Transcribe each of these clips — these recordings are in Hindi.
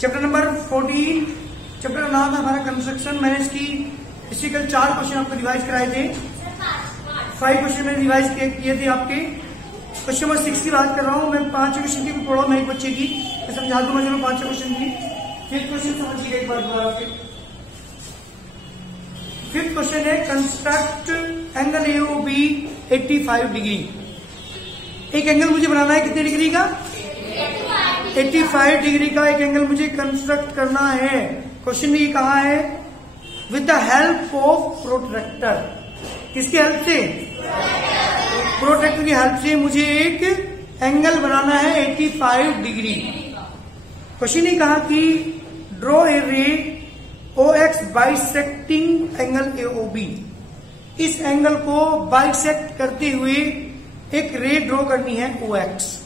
चैप्टर नंबर 14, चैप्टर का नाम है हमारा कंस्ट्रक्शन। मैंने इसकी कल 4 क्वेश्चन आपको रिवाइज कराए थे। 5 क्वेश्चन मैंने रिवाइज किए थे आपके। क्वेश्चन नंबर 6 की बात कर रहा हूँ मैं। 5 क्वेश्चन की पढ़ा मैं एक बच्चे की, मैं समझा दूंगा चलो 5 क्वेश्चन की। 5th क्वेश्चन समझिएगा एक बार दोबारा। 5th क्वेश्चन है कंस्ट्रक्ट एंगल AOB 85 डिग्री। एक एंगल मुझे बनाना है कितने डिग्री का? 85 डिग्री का एक एंगल मुझे कंस्ट्रक्ट करना है। क्वेश्चन में ये कहा है with the help of protractor. किसके हेल्प से? प्रोट्रैक्टर की हेल्प से मुझे एक एंगल बनाना है 85 डिग्री। क्वेश्चन ने कहा कि ड्रॉ ए रे OX बाइसेक्टिंग एंगल AOB। इस एंगल को बाइसेक्ट करते हुए एक रे ड्रॉ करनी है OX।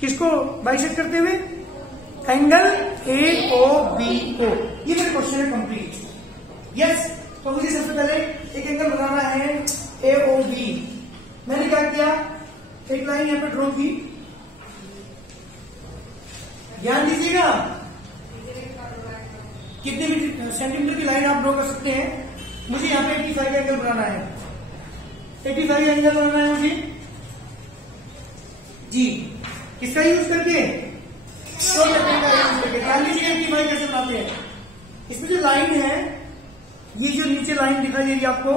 किसको बाइसेक्ट करते हुए? एंगल AOB को। ये मेरा क्वेश्चन है कंप्लीट। यस, तो मुझे सबसे पहले एक एंगल बनाना है AOB। मैंने क्या किया, एक लाइन यहां पे ड्रॉ की। ध्यान दीजिएगा, कितने भी सेंटीमीटर की लाइन आप ड्रॉ कर सकते हैं। मुझे यहां पे 85 का एंगल बनाना है। 85 एंगल बनाना है मुझे जी। किसका यूज करके? प्रोट्रैक्टर का यूज करके। ध्यान दीजिए 85 कैसे बनाते हैं। इसमें जो लाइन है, ये जो नीचे लाइन दिखाई दे रही है आपको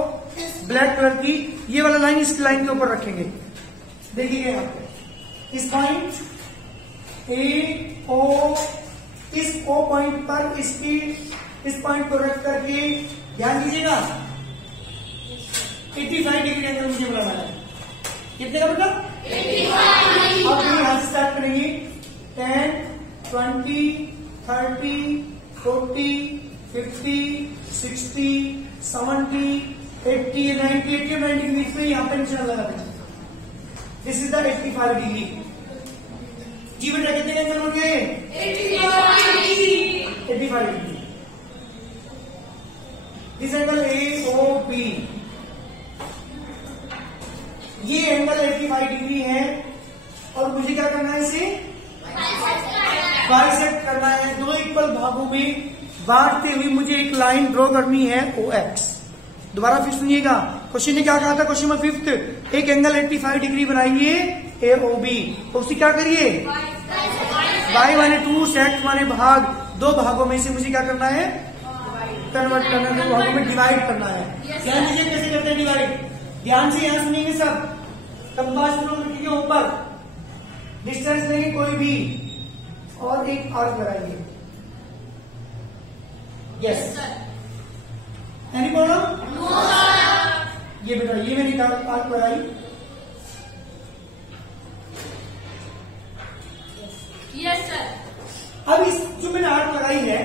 ब्लैक कलर की, ये वाला लाइन इस लाइन के ऊपर रखेंगे। देखिए यहाँ पे इस पॉइंट AO, इस O पॉइंट पर इसकी इस पॉइंट को रख करके ध्यान दीजिएगा 85 डिग्री एंगल मुझे बनाना है। कितने का बेटा? 85। अब यहां से स्टार्ट करेंगे 10, 20, 30, 40, 50, 60, 70, 80, 90, 80, 90 के बीच में यहाँ पे निशान लगा देंगे। This is the 85 degree. जी बेटा कितने एंगल हो गए? 85 डिग्री। दिस एंगल AOB, ये एंगल 85 डिग्री है और मुझे क्या करना है? इसे बाइसेक्ट करना है। 2 इक्वल भागों में बांटते हुए मुझे एक लाइन ड्रॉ करनी है OX। दोबारा फिर सुनिएगा, क्वेश्चन ने क्या कहा था? क्वेश्चन नंबर 5th, एक एंगल 85 डिग्री बनाइए AOB। तो उसे क्या करिए? बाई माने 2, सेक्ट माने भाग। 2 भागों में से मुझे क्या करना है? कन्वर्ट करना है। 2 भागों में डिवाइड करना है। ध्यान दीजिए कैसे करते हैं डिवाइड। ध्यान से यहां सुनिएंगे सब। कंपास के ऊपर डिस्टेंस लेंगे कोई भी और एक आर्क लगाएंगे। Yes, any problem? ये बेटा ये मैंने आर्क लगाई। Yes sir. अब इस जो मैंने आर्क लगाई है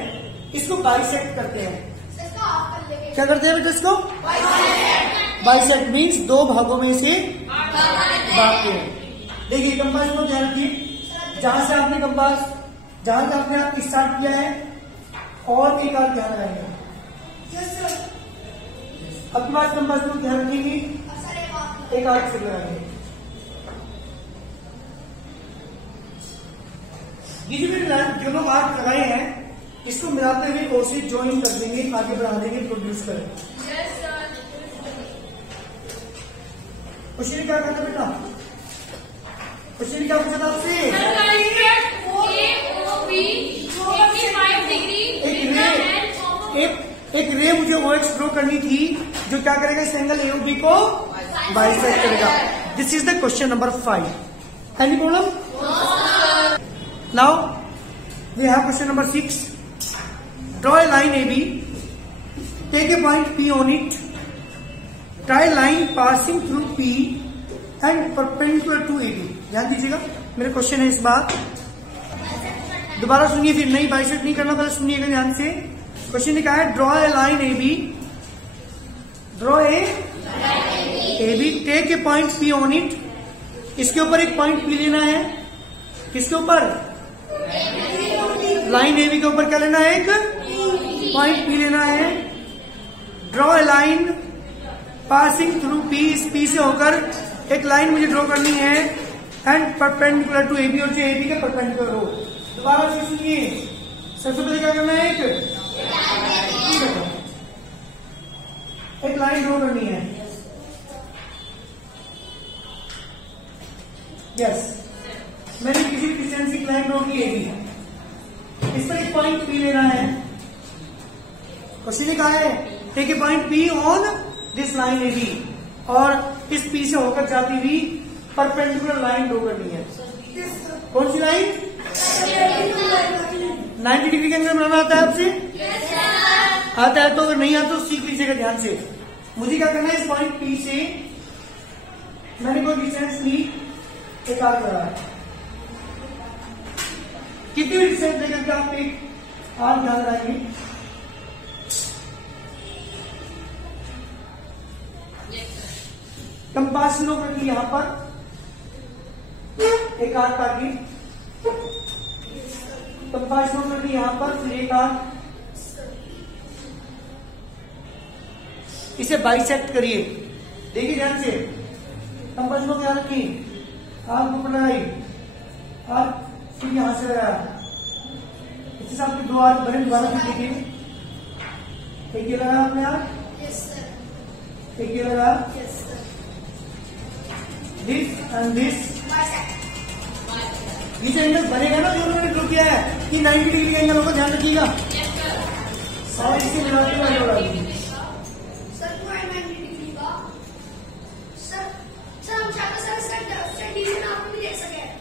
इसको बाइसेक्ट करते हैं। क्या करते हैं बेटा इसको? बाइसेक्ट मीन्स 2 भागों में से बांटते हैं। देखिए कंपास को ध्यान रखिए, जहां से आपने कंपास जहां से आपने स्टार्ट किया है और एक आर्क ध्यान लगाएंगे। आपके पास कंपास को ध्यान रखेंगे, एक आर्क से लगाएंगे। ये जो लोग आर्क लगाए हैं इसको मिलाते हुए और से ज्वाइन कर देंगे, आगे बढ़ा देंगे, प्रोड्यूस करें। क्वेश्चन क्या कहता बेटा? क्वेश्चन क्या पूछा था आपसे? एक रे मुझे OX ड्रॉ करनी थी जो क्या करेगा? इस एंगल AOB को बाइसेक्ट करेगा। This is the question number 5। Any problem? Now we have question number 6। Draw a line AB, take a point P on it, try line passing through P and perpendicular to AB। ध्यान दीजिएगा मेरे क्वेश्चन है इस बार। दोबारा सुनिए, फिर नहीं बाइसेक्ट नहीं करना, पहले सुनिएगा ध्यान से। क्वेश्चन ने कहा है draw a line AB, draw a AB, take a point P on it। इसके ऊपर एक पॉइंट P लेना है। किसके ऊपर? लाइन AB के ऊपर क्या लेना है? एक पॉइंट P लेना है। Draw a line passing through P, इस P से होकर एक लाइन मुझे ड्रॉ करनी है एंड परपेंडिकुलर टू AB, और जो AB के परपेंडिकुलर हो। दोबारा से सुनिए, सबसे पहले क्या करना है, एक लाइन ड्रॉ करनी है। यस, मैंने किसी डिस्टेंस की लाइन ड्रॉ की है, इस पर एक पॉइंट पी लेना है। क्वेश्चन ने कहा है take a point P on this line A B, और इस पी से होकर जाती हुई परपेंडिकुलर लाइन ड्रॉ करनी है। कौन सी लाइन? 90 डिग्री के एंगल बनाना आता है आपसे? आता है तो, अगर नहीं आता तो सीख लीजिएगा ध्यान से। मुझे क्या करना है, इस पॉइंट पी से मैंने कोई डिस्टेंस ली, एक आर्क लगा है। कितनी भी डिस्टेंस लेकर के आप एक आर्क ध्यान लगाएंगे, कंपास लो करके यहां पर एक आर्क आगे, कंपास लो करके यहां पर फिर एक आर्क, इसे बाइसेक्ट करिए। देखिए ध्यान से, कंपास लो क्या रखी, आर्क ऊपर लगाई, आर्क फिर यहां से लगाया, इससे आपके दो आर्क बने। दोबारा फिर देखिए, एक ये लगा आपने आर्क, एक ये लगा, दिस एंड दिस। ये जो एंगल बनेगा ना, जो उन्होंने ड्रॉ किया है कि 90 डिग्री का एंगल होगा, ध्यान रखिएगा। और इससे मिलाते हुए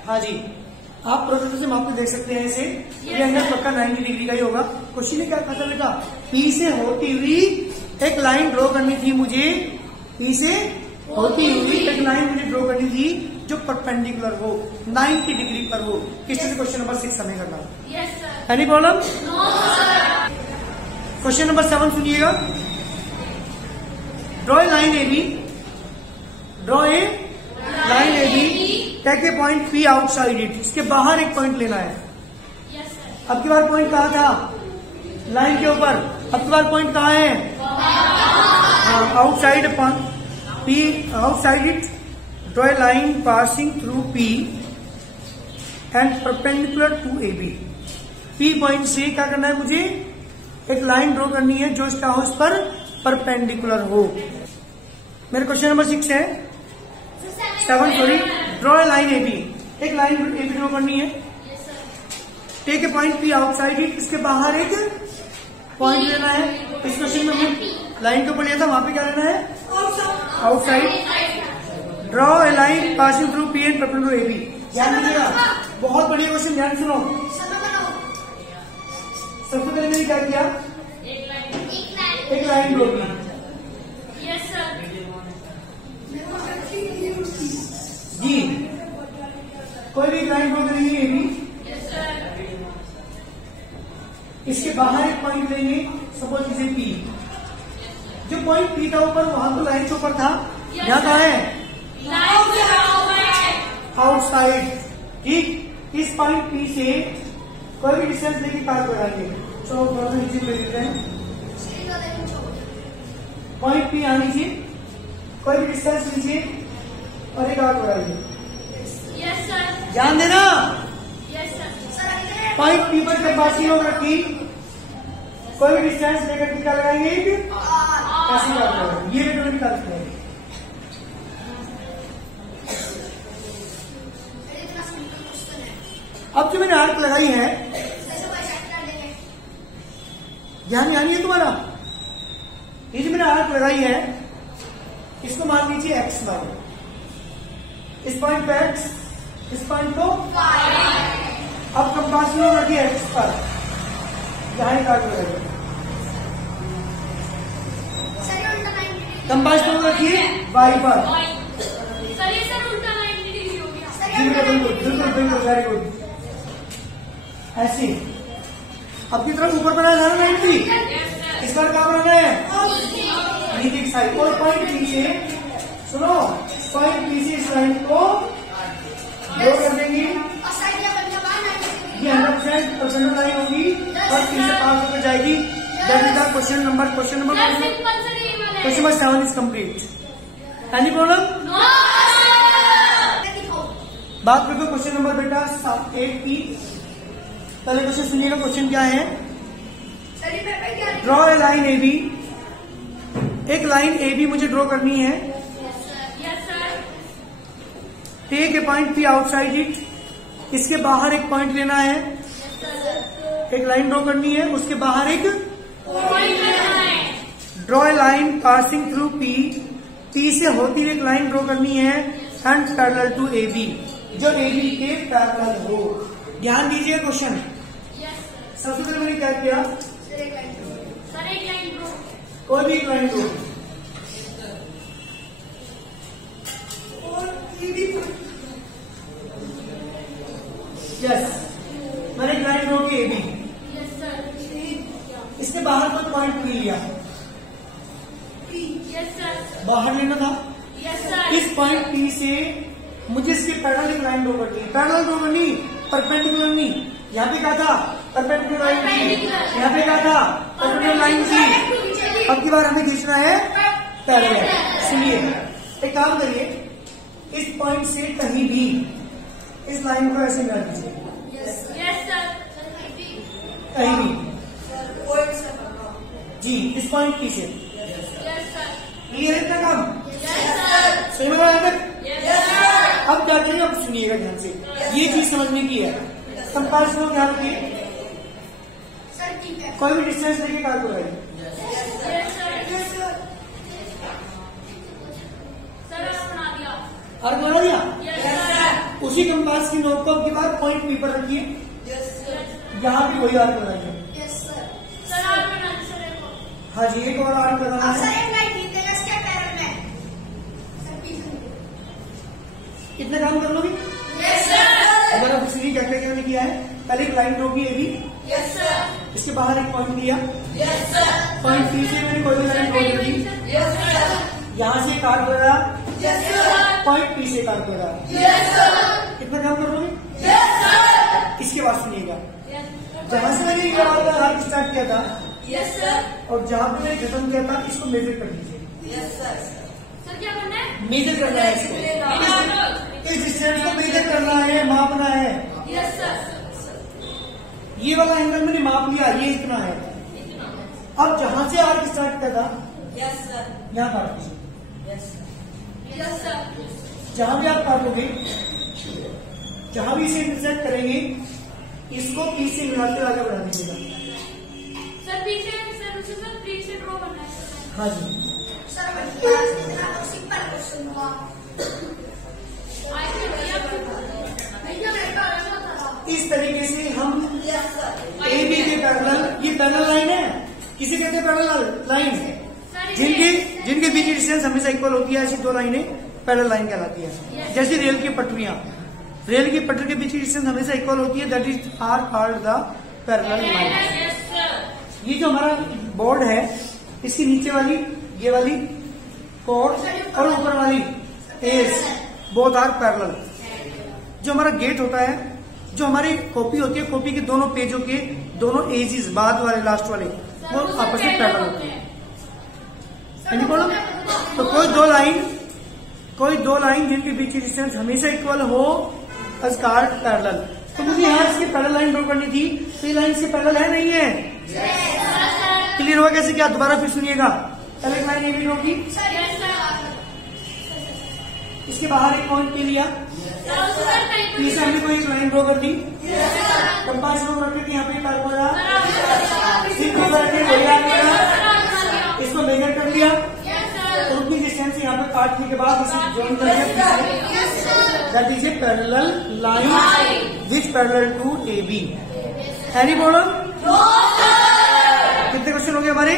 हाँ जी, आप प्रोजेक्टर से माप के देख सकते हैं इसे। ये एंगल पक्का 90 डिग्री का ही होगा। क्वेश्चन ने क्या कहा बेटा, पी से होती हुई एक लाइन ड्रॉ करनी थी मुझे, पी से होती हुई एक लाइन मुझे ड्रॉ करनी थी जो परपेंडिकुलर हो, 90 डिग्री पर हो। किस तरह से क्वेश्चन नंबर 6 हमें करना है। Any problem? क्वेश्चन नंबर 7 सुनिएगा। Draw a line A B, draw a line A B, take a point P outside it, इसके बाहर एक पॉइंट लेना है। अब की बार पॉइंट कहाँ था, लाइन के ऊपर। अब की बार पॉइंट कहाँ है, outside P, outside it, draw a line passing through P and perpendicular to A B. P point से क्या करना है मुझे, एक लाइन ड्रॉ करनी है जो इसका हो, इस पर परपेंडिकुलर हो। मेरे क्वेश्चन नंबर 6 है, 7 sorry. Draw a line A B, एक लाइन ए बी ड्रॉ करनी है। Take a point P outside it, इसके बाहर एक पॉइंट लेना है। इस क्वेश्चन में हमने लाइन के ऊपर लिया था, वहां पे क्या लेना है, outside. Draw a line passing through P and perpendicular A B. ध्यान दीजिएगा, बहुत बढ़िया क्वेश्चन, ध्यान सुनो। सबसे पहले मैंने क्या किया, एक लाइन ड्रॉ की। जी, कोई भी लाइन ड्रॉ करेंगे ए बी, इसके बाहर एक पॉइंट लेंगे, सपोज इसे पी। जो पॉइंट पी था ऊपर, वहां तो लाइन के ऊपर था, यहाँ कहा है आउटसाइड। ठीक, इस पॉइंट पी से कोई भी डिस्टेंस लेके कार लगाएंगे। चलो थोड़ा सा नीचे ले लेते हैं, पॉइंट पी आने से कोई भी डिस्टेंस लीजिए और एक आर्क लगाइए। ध्यान देना, पॉइंट पी पर कंपासी लोग रखी, कोई भी डिस्टेंस लेकर टीका लगाएंगे, कैसे लगाएंगे, ये रेट निकाल सकते हैं। अब जो मैंने आर्क लगाई है, ध्यान है तुम्हारा, ये जो मैंने आर्क लगाई है, इसको मान लीजिए एक्स मान, इस पॉइंट पे एक्स, इस पॉइंट को अब कंपास में रखिए एक्स पर, यहां एक आर्क लगाइए। कंपास में रखिए वाई पर। बिल्कुल बिल्कुल बिल्कुल, वेरी गुड। ऐसी अब की तरफ ऊपर बनाया जाना 90, इस बार क्या बनाना है, नीचे की साइड। और पॉइंट पी से, सुनो, पॉइंट पी से इस लाइन को ड्रॉ कर देंगे, ये 100% परसेंट लाइन होगी और पी से पास होकर जाएगी। That is the question number 7 is complete. Any problem? बात करते क्वेश्चन नंबर बेटा 8 की। पहले क्वेश्चन सुनिएगा। क्वेश्चन क्या है? Draw a line A B. एक लाइन ए बी मुझे ड्रॉ करनी है। Take a point P outside it. इसके बाहर एक पॉइंट लेना है। एक लाइन ड्रॉ करनी है, उसके बाहर एक draw a line passing through P. P से होती हुई एक लाइन ड्रॉ करनी है and parallel to A B, जो ए बी के पैरेलल हो। ध्यान दीजिए क्वेश्चन। सबसे पहले मैंने क्या किया? कोई भी एक लाइन ड्रॉ। यस, मैंने एक लाइन ड्रॉ की ए बी। इसके बाहर कोई पॉइंट नहीं लिया। बाहर लेना था। इस पॉइंट पी से मुझे इसके पैरेलल एक लाइन ड्रॉ करनी है। पैरेलल ड्रॉ करनी, परपेंडिकुलर नहीं। यहाँ पे क्या था? परपेंडिकुलर लाइन थी। यहाँ पे क्या था? परपेंडिकुलर लाइन थी। अब की बार हमें खींचना है पैरेलल। सुनिए, एक काम करिए, इस पॉइंट से कहीं भी इस लाइन को ऐसे मिला दीजिए। कहीं भी जी, इस पॉइंट पी से। क्लियर है काम? सही बता रहे थे? अब क्या करिए, अब सुनिएगा ध्यान से, ये चीज समझने की है। कंपास को ध्यान रखिए, कोई भी डिस्टेंस लेके कार को लगाइए। और बना दिया। उसी कंपास की नोक को अब की बार पॉइंट पी पर रखिए। यहाँ भी वही आर्क लगाइए। हाँ जी, एक और आर्क लगाना है। कितने काम कर लोगे? अगर आप सीधी क्या मैंने किया है, पहले एक लाइन ड्रॉ की ए बी। इसके बाहर एक पॉइंट लिया। पॉइंट पी से मैंने कोई भी लाइन ड्रॉ कर दी। यहाँ से कार लगाया, पॉइंट पी से कार लगाया। कितना काम कर लोगे? इसके बाद सुनिएगा, जहां से मैंने आर्क स्टार्ट किया था और जहां पे मैंने खत्म किया था, इसको मेजर कर लीजिए। सर क्या करना है? मेजर करना है इसको। इस डिस्टेंस को मेजर करना है, मापना है। Yes sir. ये वाला एंगल मैंने माप लिया, ये इतना है। अब जहां से आर्क स्टार्ट किया था, यस सर, यहाँ काट दीजिए। Yes sir. जहां भी आप काटोगे, जहां भी इसे इंटरसेक्ट करेंगे, इसको पी से मिलाते आगे बढ़ा दीजिएगा। सर पीछे सर उसे सर पीछे ड्रॉ करना है। हाँ जी इस तरीके से हम ए बी के पैरेलल, ये पैरेलल लाइन है, किसे कहते हैं पैरेलल लाइन? जिनके बीच की डिस्टेंस हमेशा इक्वल होती है, ऐसी दो लाइनें पैरेलल लाइन कहलाती है। जैसे रेल की पटरियां, रेल की पटरी के बीच की डिस्टेंस हमेशा इक्वल होती है, that is are called the parallel line. ये जो हमारा बोर्ड है, इसकी नीचे वाली ये वाली कोड और ऊपर वाली एज, बोथ आर पैरेलल। जो हमारा गेट होता है, जो हमारी कॉपी होती है, कॉपी के दोनों पेजों के दोनों एजेस, बाद वाले लास्ट वाले, वो आपस में पैरेलल होते हैं। बोलो तो कोई दो लाइन जिनके बीच की डिस्टेंस हमेशा इक्वल हो, as called पैरेलल। तो मुझे यहाँ इसकी पैरेलल लाइन ड्रॉ करनी थी, तो ये लाइन इसके पैरेलल है नहीं है? क्लियर हुआ कैसे? क्या दोबारा फिर सुनिएगा। पहले एक लाइन ए बी ड्रॉ की, इसके बाहर एक पॉइंट पे लिया, पीछे हमने कोई एक लाइन ड्रॉ कर दी, कंपास ड्रॉ करके यहाँ पे कार को इसको मेजर कर लिया, तो उनकी डिस्टेंस यहाँ पे काटने के बाद इसे ज्वाइन कर दिया। That is a parallel line which parallel to A B. Any problem? कितने क्वेश्चन हो गए हमारे?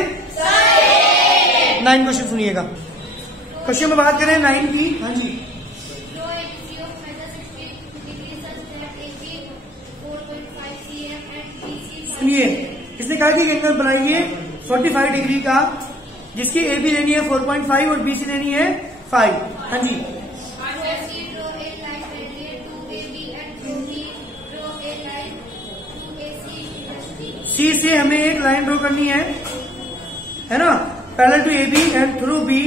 9 क्वेश्चन सुनिएगा। क्वेश्चन में बात करें 9 की। हाँ जी, सुनिए, इसने कहा कि एंगल बनाइए 45 डिग्री का, जिसकी ए बी लेनी है 4.5 और बी सी लेनी है 5। हाँ जी, सी से हमें एक लाइन ड्रॉ करनी है ना, parallel to A B and through B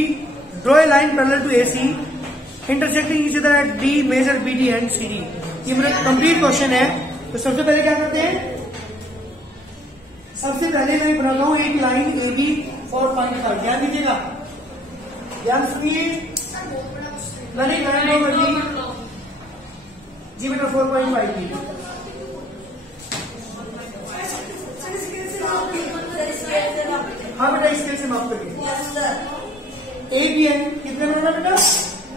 draw a line parallel to A C intersecting each other at D, measure B D and C D. ये मेरा कंप्लीट क्वेश्चन है। तो सबसे पहले क्या करते हैं, बनाता हूँ एक लाइन ए बी 4.5, ध्यान दीजिएगा, ध्यान सुनिए। मैंने लाइन ड्रॉ कर दी जी बेटा 4.5 की। हाँ बेटा स्केल से माफ करिए। ए बी एन कितने बनाना बेटा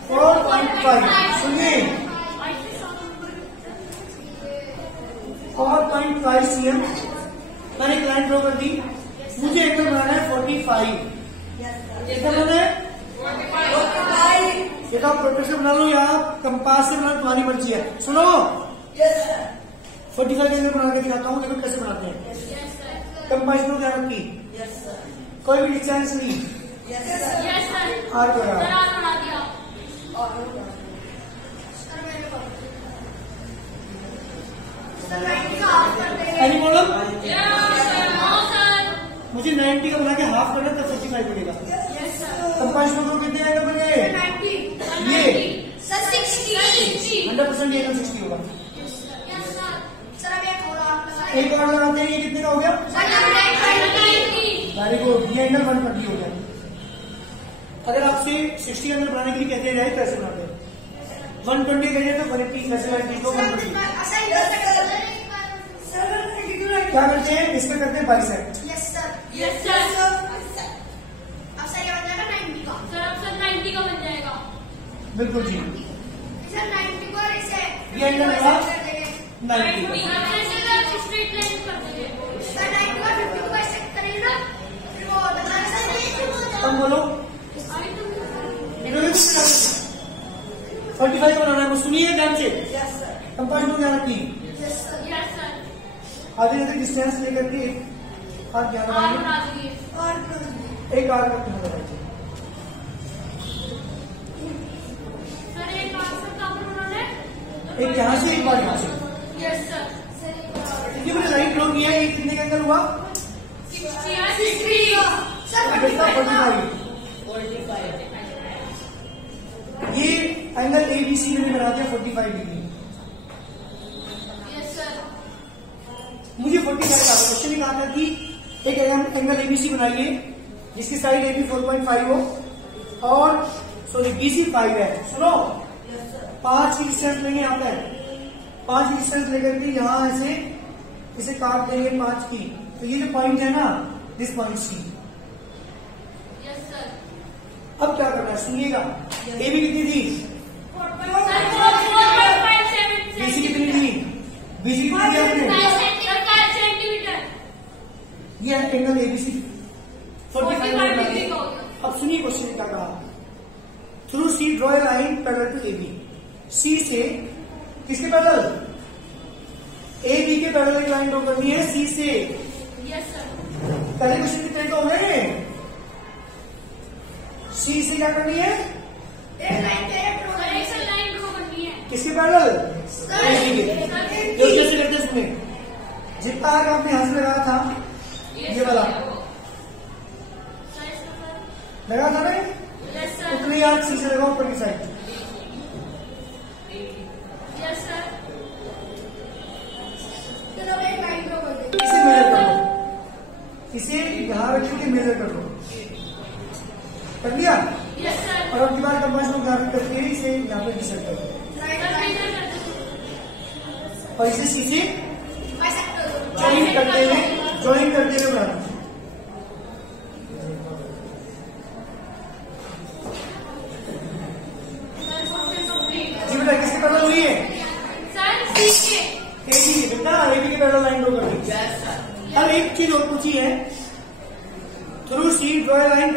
4.5, सुनिए 4.5 cm। मैंने एक लाइन ड्रॉ कर दी, मुझे एंगल बनाना है 45। कितना बनाना है 45। बेटा प्रोटेक्टर से बना लो या कंपास से बना लो, तुम्हारी मर्जी है। सुनो 45 के अंदर बना के दिखाता हूँ, देखो कैसे बनाते हैं। कंपास को ध्यान रखी, कोई भी डिस्टेंस नहीं। Or any problem? मुझे 90 का बना के हाफ करना तब 45 पड़ेगा। कंपास को कितने आएगा बने ये 100% ये 60 होगा। एक और लगाते हैं, ये कितने का हो गया? वेरी गुड, ये एंगल 120 हो गया। अगर आपसे 60 का एंगल बनाने के लिए कहते जाए कैसे बनाते हैं? 120 करिए तो 180 कैसे बनाएंगे? 120 क्या करते हैं, इसमें करते हैं बाइसेक्ट। बिल्कुल जी, ये एंगल लगा 90 का। अब बोलो 45 का बनाना है, सुनिए ध्यान से। कंपास को ध्यान रखिए, आगे जैसे डिस्टेंस लेकर के हाथ ध्यान रखिए, एक आर का ध्यान रखिए। एक यहाँ से एक बार यहाँ से। देखिए मैंने लाइन ड्रॉ किया है, ये कितने का एंगल हुआ? 45। ये एंगल ABC मैंने बना दिया 45 डिग्री। मुझे 45 का क्वेश्चन ही कहा था कि एक एंगल ABC बनाइए जिसकी साइड AB 4.5 हो और सॉरी BC 5 है। सुनो 5 की डिस्टेंस लेंगे, यहाँ पे 5 की डिस्टेंस लेकर के यहाँ ऐसे इसे काट देंगे 5 की, तो ये जो पॉइंट है ना, दिस पॉइंट C। अब क्या करना है सुनिएगा, AB कितनी थी? BC कितनी थी? BC कितनी थी आपने? ये एंगल ABC 45। अब सुनिए क्वेश्चन क्या कहा, through C draw a line parallel to AB। C से किसके पैरेलल? AB के पैरेलल एक लाइन ड्रॉ करनी है C से। पहले क्वेश्चन कितने का हो गए? C से क्या करनी है? एक लाइन ड्रॉ करनी है। किसके पैरेलल? AB के। जो कैसे करते हैं उसमें, जितना आगे आपने यहां से लगाया था ये वाला लगा था ना, उतने याद C से लगाओ ऊपर की साइड। इसे मेजर कर लो, इसे यहां रख के मेजर कर लो, कर लिया? और अब की बार कंपास को ध्यान करके इसे यहाँ पे डिसाइड कर लो और इसे C से ज्वाइन करते हुए बनाना। जी बेटा किसके पैरेलल हुई है? AB के। बेटा AB के पैरेलल लाइन ड्रॉ कर दी। अब एक चीज और पूछी है, थ्रू C ड्रॉ लाइन